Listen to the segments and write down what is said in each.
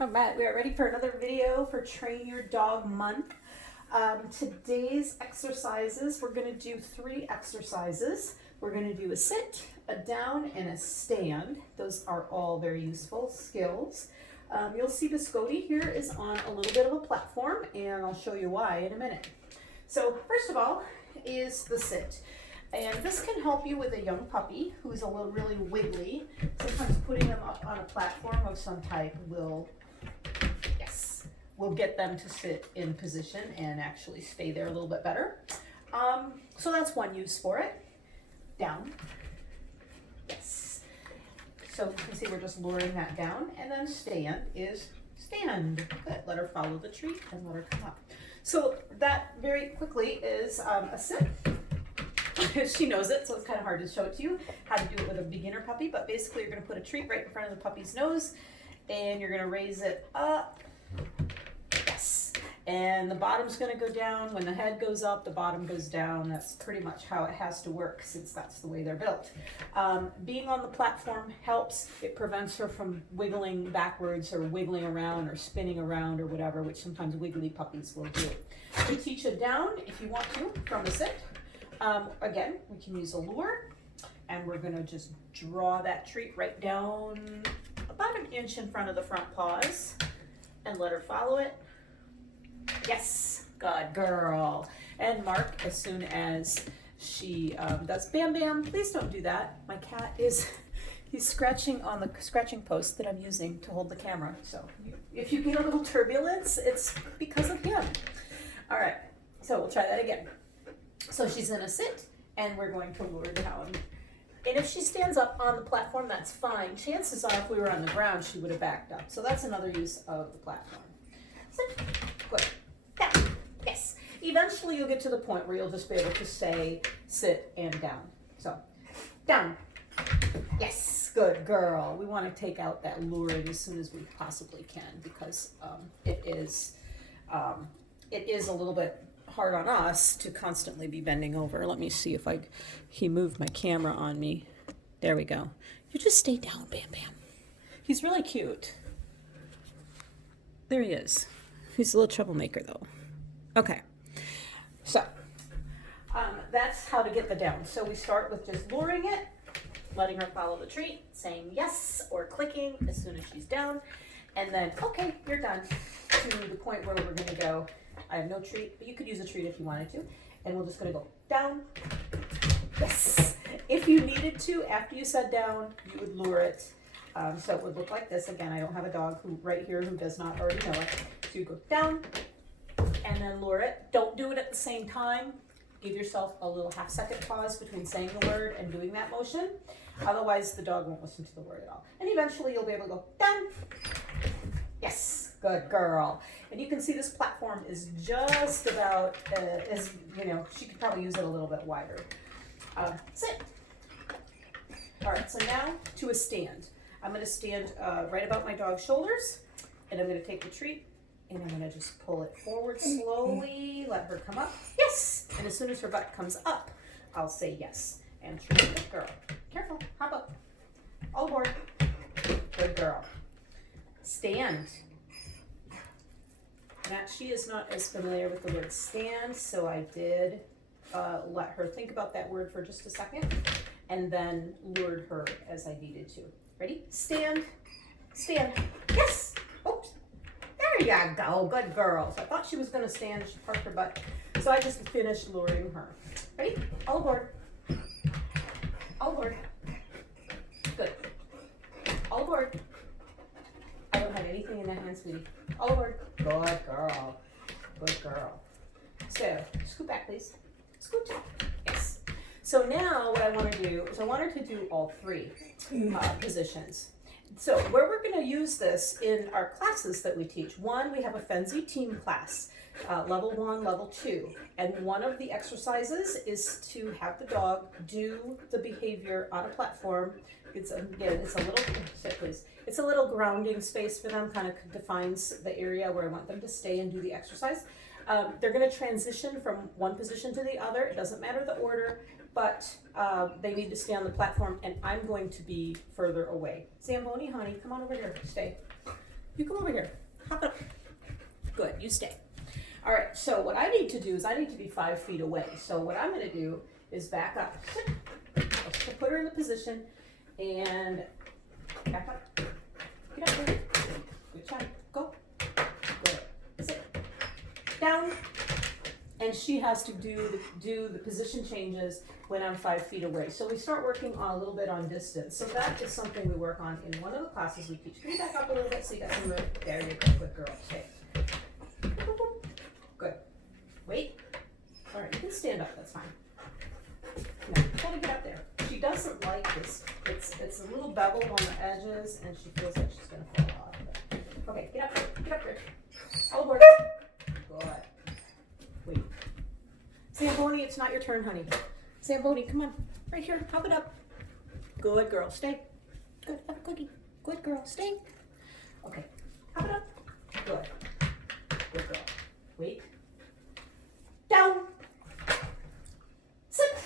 All right, we are ready for another video for Train Your Dog Month. Today's exercises, we're going to do 3 exercises. We're going to do a sit, a down, and a stand. Those are all very useful skills. You'll see Biscotti here is on a little bit of a platform, and I'll show you why in a minute. So first of all is the sit. And this can help you with a young puppy who's a little really wiggly. Sometimes putting them up on a platform of some type will get them to sit in position and actually stay there a little bit better. So that's one use for it. Down. Yes. So you can see we're just luring that down. And then stand is stand. Good. Let her follow the treat and let her come up. So that very quickly is a sit. She knows it, so it's kind of hard to show it to you how to do it with a beginner puppy, but basically you're going to put a treat right in front of the puppy's nose and you're going to raise it up. Yes. And the bottom's going to go down. When the head goes up, the bottom goes down. That's pretty much how it has to work since that's the way they're built. Being on the platform helps. It prevents her from wiggling backwards or wiggling around or spinning around or whatever, which sometimes wiggly puppies will do. We teach it down if you want to from a sit. Again, we can use a lure, and we're going to just draw that treat right down about 1 inch in front of the front paws and let her follow it. Yes, good girl. And mark as soon as she does bam bam. Please don't do that. My cat he's scratching on the scratching post that I'm using to hold the camera. So if you get a little turbulence, it's because of him. All right, so we'll try that again. So she's in a sit, and we're going to lure down. And if she stands up on the platform, that's fine. Chances are, if we were on the ground, she would have backed up. So that's another use of the platform. Sit. Good. Down. Yes. Eventually, you'll get to the point where you'll just be able to say sit and down. So, down. Yes. Good girl. We want to take out that luring as soon as we possibly can because it is a little bit hard on us to constantly be bending over. Let me see if he moved my camera on me. There we go. You just stay down, Bam Bam. He's really cute. There he is. He's a little troublemaker though. Okay. So that's how to get the down. So we start with just luring it, letting her follow the treat, saying yes or clicking as soon as she's down, and then okay, you're done, to the point where we're going to go. I have no treat, but you could use a treat if you wanted to. And we're just going to go down. Yes. If you needed to, after you said down, you would lure it. So it would look like this. Again, I don't have a dog right here who does not already know it. So you go down and then lure it. Don't do it at the same time. Give yourself a little half-second pause between saying the word and doing that motion. Otherwise, the dog won't listen to the word at all. And eventually, you'll be able to go down. Yes. Good girl. And you can see this platform is just about she could probably use it a little bit wider. Sit. All right, so now to a stand. I'm going to stand right about my dog's shoulders, and I'm going to take the treat, and I'm going to just pull it forward slowly, let her come up. Yes! And as soon as her butt comes up, I'll say yes. And treat. Good girl. Careful. Hop up. All aboard. Good girl. Stand. Now, she is not as familiar with the word stand, so I did let her think about that word for just a second and then lured her as I needed to. Ready? Stand. Stand. Yes! Oops. There you go. Good girl. So I thought she was going to stand. She parked her butt. So I just finished luring her. Ready? All aboard. All aboard. Good. All aboard. I don't have anything in that hand, sweetie. All aboard. Good girl. Good girl. So, scoot back, please. Scoot. Yes. So now what I want to do is I want her to do all 3 positions. So where we're going to use this in our classes that we teach. One, we have a Fenzi team class, level 1, level 2. And one of the exercises is to have the dog do the behavior on a platform. It's a little, sit please. It's a little grounding space for them, kind of defines the area where I want them to stay and do the exercise. They're going to transition from one position to the other. It doesn't matter the order, but they need to stay on the platform, and I'm going to be further away. Zamboni, honey, come on over here. Stay. You come over here. Hop up. Good, you stay. All right, so what I need to do is I need to be 5 feet away. So what I'm gonna do is back up. Let's put her in the position and back up. Get up there. Good job. Go. Good. Sit. Down. And she has to do the position changes when I'm 5 feet away. So we start working on a little bit on distance. So that is something we work on in one of the classes we teach. Can you back up a little bit so you got some room? There you go, good girl. Okay. Good. Wait. All right, you can stand up, that's fine. No, you gotta get up there. She doesn't like this. It's a little beveled on the edges and she feels like she's gonna fall off. Okay, get up there, get up there. All aboard. Good. Wait. Zamboni, it's not your turn, honey. Zamboni, come on. Right here, hop it up. Good girl, stay. Good, have a cookie. Good girl, stay. Okay, hop it up. Good. Good girl. Wait. Down. Sit.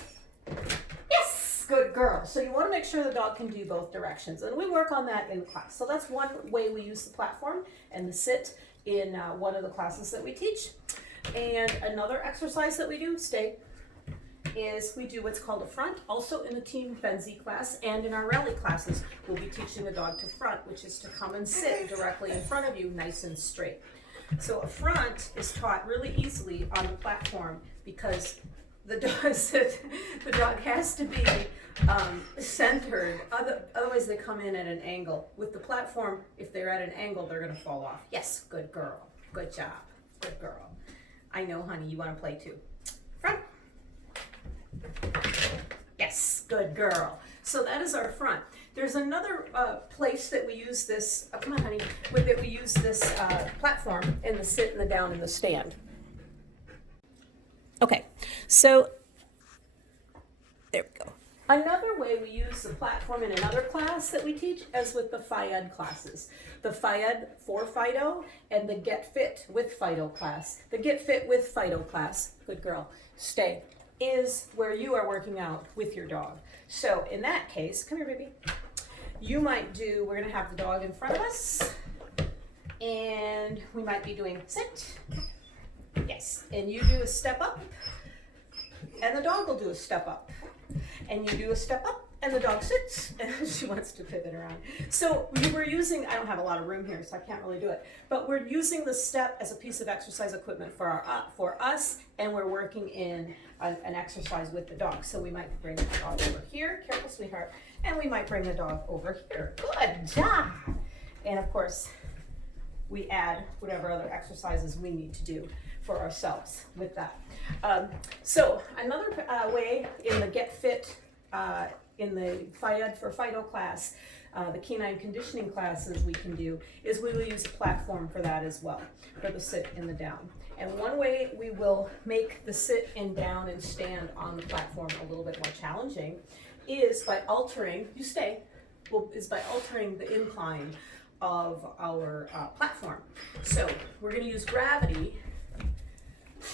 Yes, good girl. So you want to make sure the dog can do both directions. And we work on that in class. So that's one way we use the platform and the sit in one of the classes that we teach. And another exercise that we do, stay, is we do what's called a front, also in the Team Fenzi class, and in our rally classes, we'll be teaching the dog to front, which is to come and sit directly in front of you, nice and straight. So a front is taught really easily on the platform because the dog has to be centered, otherwise they come in at an angle. With the platform, if they're at an angle, they're gonna fall off. Yes, good girl, good job, good girl. I know, honey, you want to play too. Front. Yes, good girl. So that is our front. There's another place that we use this, come on, honey, that we use this platform in the sit and the down and the stand. Okay, so there we go. Another way we use the platform in another class that we teach is with the Phi-Ed classes. The Phi-Ed for Fido and the Get Fit with Fido class. The Get Fit with Fido class, good girl, stay, is where you are working out with your dog. So in that case, come here, baby. You might do, we're gonna have the dog in front of us and we might be doing sit. Yes, and you do a step up and the dog will do a step up. And you do a step up and the dog sits and she wants to pivot around. So we're using, I don't have a lot of room here so I can't really do it, but we're using the step as a piece of exercise equipment for us, and we're working in an exercise with the dog. So we might bring the dog over here, careful sweetheart, and we might bring the dog over here. Good job. And of course, we add whatever other exercises we need to do for ourselves with that. So another way in the Get Fit, in the Phi-Ed for Fido class, the canine conditioning classes we can do, is we will use a platform for that as well, for the sit and the down. And one way we will make the sit and down and stand on the platform a little bit more challenging is by altering, you stay, is by altering the incline of our platform. So we're going to use gravity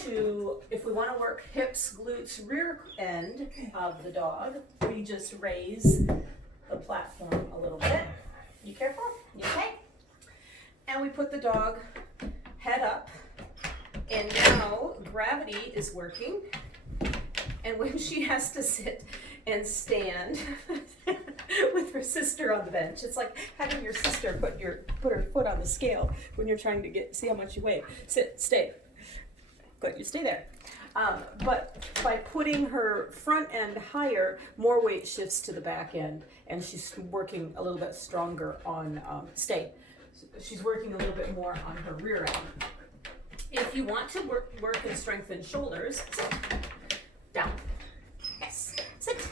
to, if we want to work hips, glutes, rear end of the dog, we just raise the platform a little bit. You careful? You okay? And we put the dog head up, and now gravity is working. And when she has to sit and stand with her sister on the bench, it's like having your sister put her foot on the scale when you're trying to see how much you weigh. Sit, stay. Good, you stay there. But by putting her front end higher, more weight shifts to the back end, and she's working a little bit stronger on stay. She's working a little bit more on her rear end. If you want to work and strengthen shoulders, sit, down, yes, sit,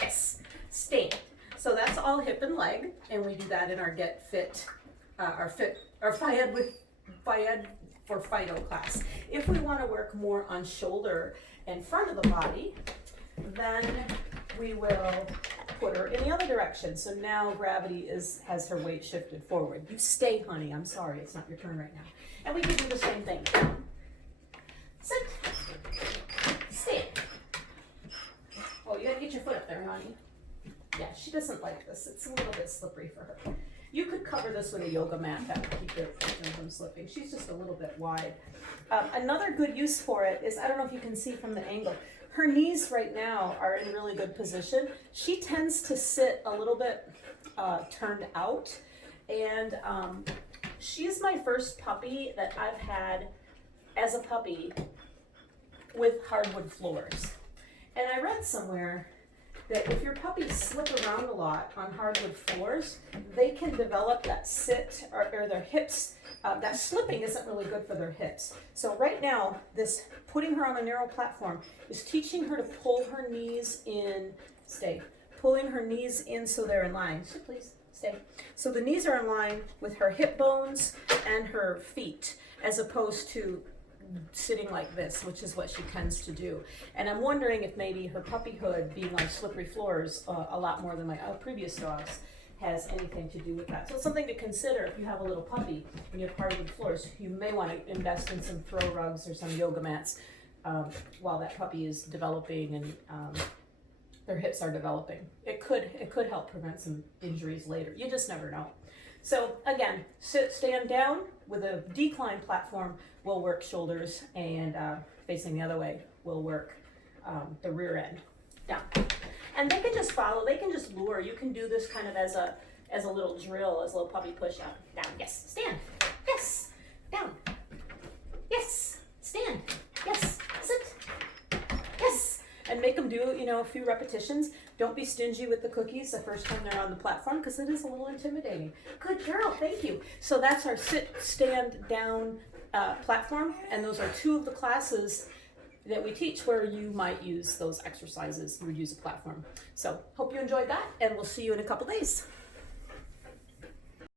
yes, stand. So that's all hip and leg, and we do that in our Get Fit, our Phi-Ed for Fido class. If we want to work more on shoulder and front of the body, then we will put her in the other direction. So now gravity has her weight shifted forward. You stay, honey. I'm sorry, it's not your turn right now. And we can do the same thing. Down, sit, stand. Oh, you gotta get your foot up there, honey. Yeah, she doesn't like this. It's a little bit slippery for her. You could cover this with a yoga mat, that would keep it from slipping. She's just a little bit wide. Another good use for it is, I don't know if you can see from the angle, her knees right now are in really good position. She tends to sit a little bit turned out, and she's my first puppy that I've had as a puppy with hardwood floors. And I read somewhere that if your puppies slip around a lot on hardwood floors, they can develop that sit or their hips. That slipping isn't really good for their hips. So right now, this putting her on a narrow platform is teaching her to pull her knees in, pulling her knees in so they're in line. So please, stay. So the knees are in line with her hip bones and her feet, as opposed to sitting like this, which is what she tends to do. And I'm wondering if maybe her puppyhood being on slippery floors a lot more than my previous dogs has anything to do with that. So it's something to consider if you have a little puppy and you have hardwood floors. You may want to invest in some throw rugs or some yoga mats while that puppy is developing and their hips are developing. It could help prevent some injuries later. You just never know. So again, stand down with a decline platform will work shoulders, and facing the other way will work the rear end. Down. And they can just follow, they can just lure. You can do this kind of as a little drill, as a little puppy push up. Down, yes, stand, yes, down, yes, stand, yes, sit, yes. And make them do, a few repetitions. Don't be stingy with the cookies the first time they're on the platform, because it is a little intimidating. Good girl, thank you. So that's our sit, stand, down platform, and those are two of the classes that we teach where you might use those exercises. You would use a platform. So hope you enjoyed that, and we'll see you in a couple days.